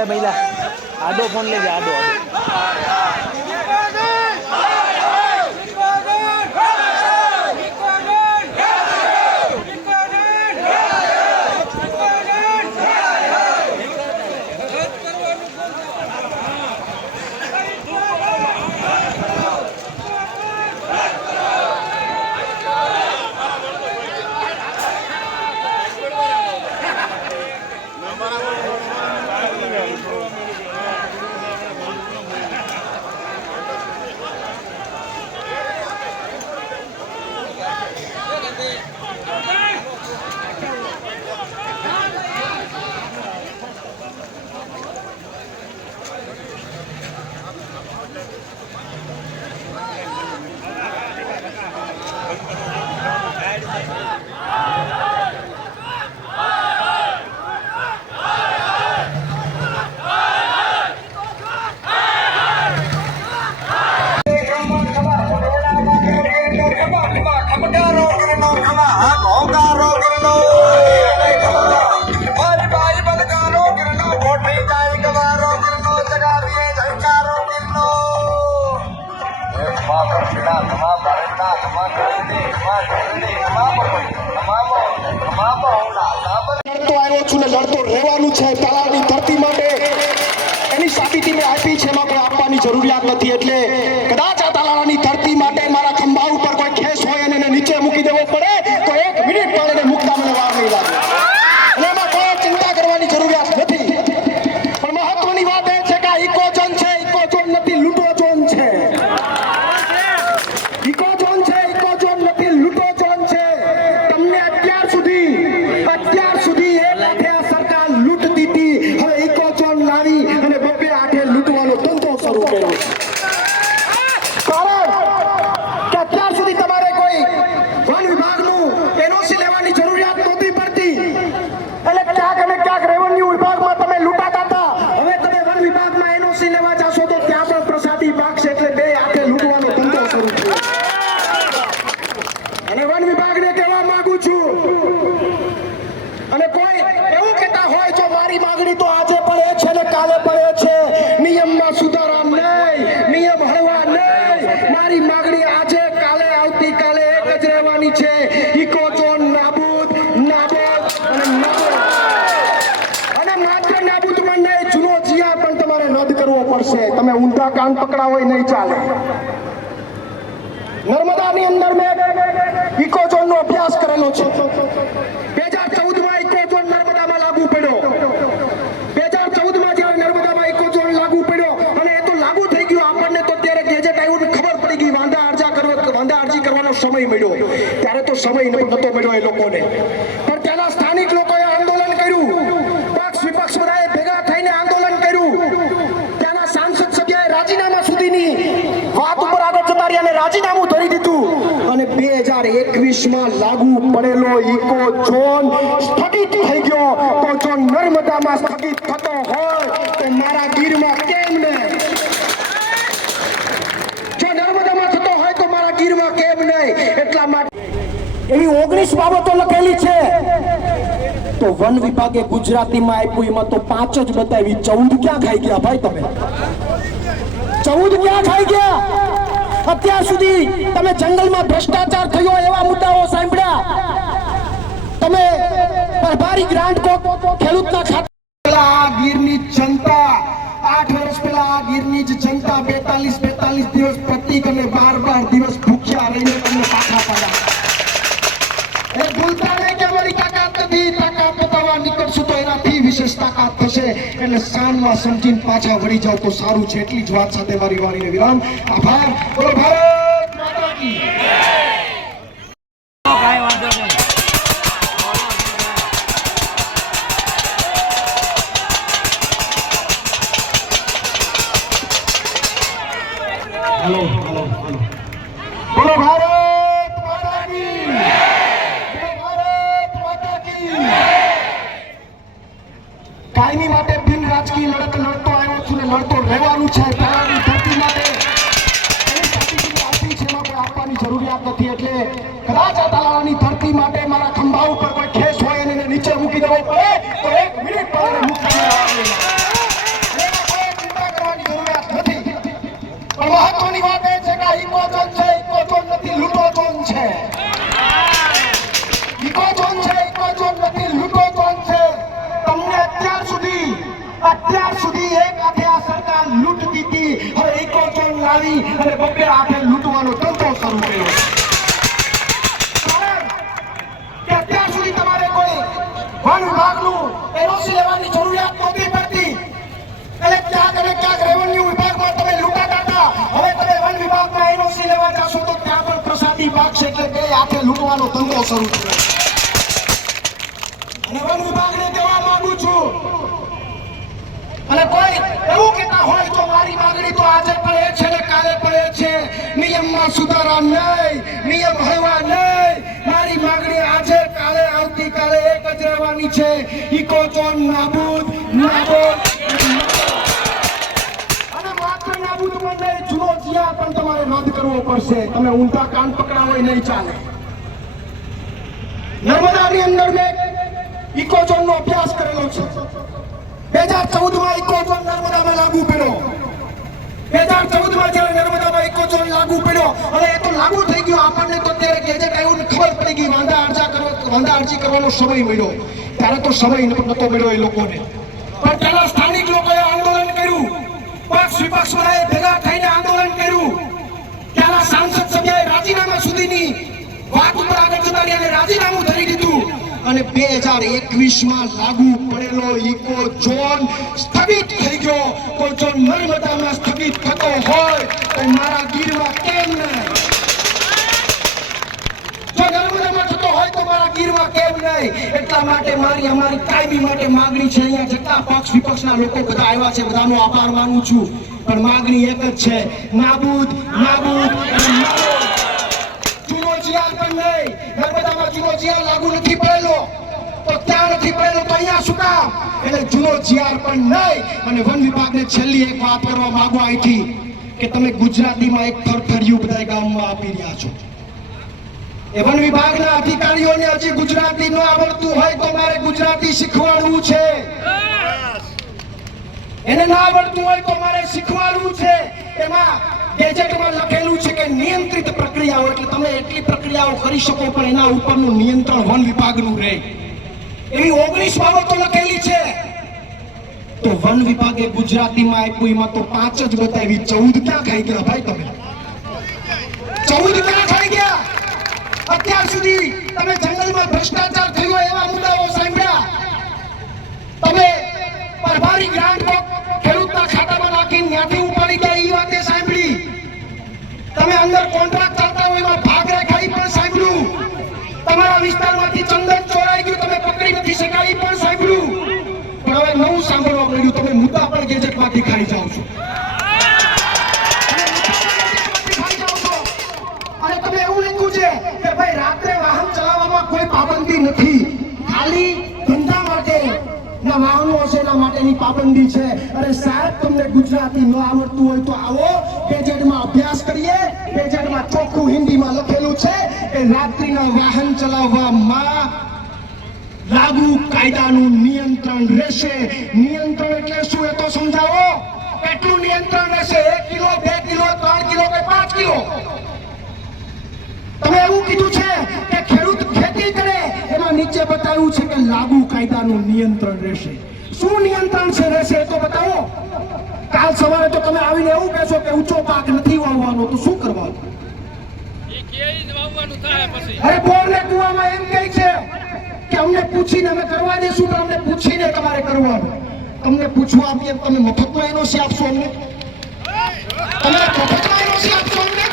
એ મહિલા. આડો ફોન લેજે આડો આડો. છું ને લડતો રહેવાનું છે તળાવની ધરતી માટે. એની સાબિતી મેં આપી છે, એમાં કોઈ આપવાની જરૂરિયાત નથી. એટલે કદાચ આ તળાવની ધરતી માટે મારા ખંભા ઉપર કોઈ ખેસ હોય અને એને નીચે મૂકી દેવો પડે તો એક મિનિટ પણ એને મૂકતા મને વાર નહીં લાગે અને એમાં કોઈ ચિંતા કરવાની જરૂરિયાત નથી પણ મહત્વની વાત એ છે કે આ ઇકો ઝોન છે ઇકો ઝોન નથી લૂંટો ઝોન છે ઇકો ઝોન છે ઇકો ઝોન નથી લૂંટો ઝોન છે તમને અત્યાર સુધી અત્યાર સુધી એક હાથે આ સરકાર લૂંટતી હતી હવે ઇકો ઝોન લાવી અને બબ્બે હાથે લૂંટવાનો ધંધો શરૂ કર્યો છે કારણ કે અત્યાર સુધી તમારે કોઈ વન વિભાગનું એનઓસી લેવાની જરૂરિયાત નહોતી પડતી એટલે ક્યાંક અને ક્યાંક રેવન્યુ વિભાગમાં તમે લૂંટાતા હતા હવે તમે વન વિભાગમાં એનઓસી લેવા જાશો તો ત્યાં પણ પ્રસાદી પાકશે એટલે બે હાથે લૂંટવાનો ધંધો શરૂ થયો અને વન વિભાગને કહેવા માંગુ છું અને કોઈ એવું કહેતા હોય જો મારી માંગણી તો આજે પણ એ છે ને કાલે પણ એ છે નિયમમાં સુધારા નહીં નિયમ હળવા નહીં મારી માંગણી આજે કાલે આવતીકાલે એક જ રહેવાની છે ઇકો ઝોન નાબૂદ નાબૂદ અને નાબૂદ અને માત્ર નાબૂદમાં નહીં જૂનો જીયા પણ તમારે રદ કરવો પડશે તમે કાન પકડાવો નહીં ચાલે. નર્મદાની અંદર મેં ઇકો ઝોનનો અભ્યાસ કરેલો છે. બે હજાર ચૌદમાં ઇકો ઝોન નર્મદામાં લાગુ પડ્યો. બે હજાર ચૌદમાં જ્યારે નર્મદામાં ઇકો લાગુ પડ્યો અને એ તો લાગુ થઈ ગયું આપણને તો ત્યારે ગેજેટ આવ્યું ખબર પડી ગઈ વાંધા અરજા કરવા વાંધા અરજી કરવાનો સમય મળ્યો. ત્યારે તો સમય નહોતો મળ્યો એ લોકોને. પણ અને રાજીનામું ધરી દીધું. અને બે હજાર એકવીસમાં લાગુ પડેલો ઇકો ઝોન સ્થગિત થઈ ગયો. તો જો નર્મદામાં સ્થગિત થતો હોય, તો મારા ગીરમાં કેમ નહીં જો નર્મદામાં થતો હોય તો મારા ગીરમાં કેમ નહીં એટલા માટે એવી ઓગણીસ બાબતો લખેલી છે. તો વન વિભાગે ગુજરાતીમાં આપ્યું, એમાં તો પાંચ જ બતાવી. ચૌદ ક્યાં ખાઈ ગયા ભાઈ તમે? ચૌદ ક્યાં ખાઈ ગયા? અત્યાર સુધી તમે જંગલમાં ભ્રષ્ટાચાર થયો એવા મુદ્દાઓ સાંભળ્યા? તમે પરભારી ગ્રાન્ટ કો ખેડૂતના ખાતા આ ગીરની જનતા, આઠ વર્ષ પહેલા આ ગીરની જ જનતા બેતાલીસ બેતાલીસ દિવસ પ્રતિક અને બાર બાર દિવસ ભૂખ્યા રહીને તમને પાછા પાડ્યા. એ ભૂલતા નહીં કે અમારી તાકાત નથી, તાકાત બતાવવા નીકળશું તો એનાથી વિશેષ તાકાત થશે એટલે શાનમાં સમજીને પાછા વળી જાવ તો સારું છે, એટલી જ વાત સાથે મારી વાણીને વિરામ. આભાર. બોલો, ભારત! ઊભી પડે તો એક મિનિટ પણ ચિંતા કરવાની જરૂરિયાત નથી પણ મહત્વની વાત એ છે કે ઇકોઝોન છે ઇકોઝોન નથી, લૂટોઝોન છે. ઇકોઝોન છે ઇકોઝોન નથી, લૂટોઝોન છે. તમને અત્યાર સુધી અત્યાર સુધી એક હાથે આ સરકાર લૂંટતી હતી. હવે ઇકોઝોન લાવી અને બબે હાથે લૂંટવાનો એનઓસી જરૂરિયાત નહોતી પડતી. એટલે ક્યાંક અને ક્યાંક રેવન્યુ વિભાગમાં તમે લૂંટાતા હતા. હવે તમે વન વિભાગમાં એનઓસી લેવા જશો તો ત્યાં પણ પ્રસાદી પાકશે એટલે બે હાથે લૂંટવાનો ધંધો શરૂ થયો અને વન વિભાગને કહેવા માંગુ છું, અને કોઈ એવું કહેતા હોય તો મારી માંગણી તો આજે પડે છે ને કાલે પડે છે. નિયમમાં સુધારા નહીં, નિયમ હળવા નહીં. મારી માંગણી આજે કાલે, આવતીકાલે એક જ રહેવાની છે. ઇકોઝોન નાબૂદ નાબૂદ. અને નાબૂદ રદ કરવો પડશે. તમે ઊંધા કાન પકડાવો એ નહીં ચાલે. નર્મદાની અંદર મેં ઇકોઝોન નો અભ્યાસ કરેલો છે. બે હજાર ચૌદમાં ઇકોઝોન નર્મદામાં લાગુ પડ્યો. બે હજાર ચૌદમાં જ્યારે નર્મદામાં કોચો લાગુ પડ્યો અને એ તો લાગુ થઈ ગયો. આપણને તો ત્યારે ગેજેટ આવ્યું ખબર પડી ગઈ. વાંધા અરજા કરવા વાંધા અરજી કરવાનો સમય મળ્યો. ત્યારે તો સમય નતો મળ્યો એ લોકોને. પણ ત્યાંના સ્થાનિક લોકોએ આંદોલન કર્યું. પક્ષ વિપક્ષ બધાએ ભેગા થઈને આંદોલન કર્યું. ત્યાંના સાંસદ સભ્યએ રાજીનામા સુધીની વાત ઉપર આગળ જતા અને રાજીનામું ધરી દીધું. અને બે હજાર એકવીસમાં લાગુ પડેલો ઇકો ઝોન સ્થગિત થઈ ગયો. તો જો નર્મદામાં સ્થગિત થતો હોય તો મારા ગીરમાં કેમ નહીં? જો નર્મદામાં થતો હોય તો મારા ગીરમાં કેમ નહીં? એટલા માટે મારી અમારી કાયમી માટે માંગણી છે. અહીંયા જેટલા પક્ષ વિપક્ષના લોકો બધા આવ્યા છે. બધાનો આભાર માનું છું. પણ માંગણી એક જ છે. નાબૂદ નાબૂદ નાબૂદ. જૂનો જીઆર પણ નહીં. જીઆર લાગુ નથી પડેલો. તો ત્યાં નથી પડેલો તો અહીંયા શું કામ? એટલે જૂનો જીઆર પણ નહીં. અને વન વિભાગને છેલ્લી એક વાત કરવા માંગુ અહીંથી કે તમે ગુજરાતીમાં એક થરથરિયું બધા ગામમાં આપી રહ્યા છો. એ વન વિભાગના અધિકારીઓને હજી ગુજરાતી ન આવડતું હોય તો મારે ગુજરાતી શીખવાડવું છે. એને ના આવડતું હોય તો મારે શીખવાડવું છે. એમાં ગેજેટમાં લખેલું છે કે નિયંત્રિત પ્રક્રિયાઓ, એટલે તમે એટલી પ્રક્રિયાઓ કરી શકો, પણ એના ઉપરનું નિયંત્રણ વન વિભાગનું રહે. એવી ઓગણીસ બાબતો લખેલી છે. તો વન વિભાગે ગુજરાતીમાં આપ્યું, એમાં તો પાંચ જ બતાવી ચૌદ ક્યાં ખાઈ ગયા ભાઈ તમે? ચૌદ ક્યાં ખાઈ ગયા? અત્યાર સુધી તમે જંગલમાં ભ્રષ્ટાચાર થયો એવા મુદ્દાઓ સાંભળ્યા? તમે પરભારી ગ્રાન્ટ ખેડૂતના ખાતામાં નાખીને ત્યાંથી એમાં ભાગ રાખ્યા પણ સાંભળ્યું. તમારા વિસ્તારમાંથી ચંદન ચોરાઈ ગયું, તમે પકડી નથી શકાય પણ સાંભળ્યું. પણ હવે નવું સાંભળવા મળ્યું, તમે મુદ્દા પણ ગેજેટમાંથી ખાઈ જાઓ છો. અને તમે એવું લખ્યું છે કે ભાઈ રાત્રે વાહન ચલાવવામાં કોઈ પાબંદી નથી. ખાલી ધંધા માટે ના વાહનો હશે, એના માટેની પાબંદી છે. અરે સાહેબ, તમને ગુજરાતી ન આવડતું હોય તો આવો પેજેટમાં અભ્યાસ કરીએ પેજેટમાં ચોખ્ખું હિન્દીમાં લખેલું છે કે રાત્રિના વાહન ચલાવવામાં લાગુ કાયદાનું નિયંત્રણ રહેશે. નિયંત્રણ એટલે શું એ તો સમજાવો? કેટલું નિયંત્રણ રહેશે? એક કિલો, બે કિલો, ત્રણ કિલો કે પાંચ કિલો? તમે એવું કીધું છે કે ખેડૂત ખેતી કરે, એમાં નીચે બતાવ્યું છે કે લાગુ કાયદાનું નિયંત્રણ રહેશે. શું નિયંત્રણ છે રહેશે એ તો બતાવો. કાલ સવારે તો તમે આવીને એવું કહેશો કે ઊંચો પાક નથી વાવવાનો, તો શું કરવાનું એ કેરી જ વાવવાનું થાય પછી અરે બોર કુવામાં એમ કહે છે કે અમને પૂછીને અમે કરવા દેશું પણ અમને પૂછીને તમારે કરવાનું. તમને પૂછવા આપીએ તમે મફતમાં એનઓસી આપશો અમને? તમે મફતમાં એનઓસી આપશો અમને?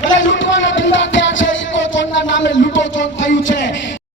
બધા લૂંટવાના ધંધા થયા છે ઇકો ચોરના નામે લૂંટો ચોન થયું છે.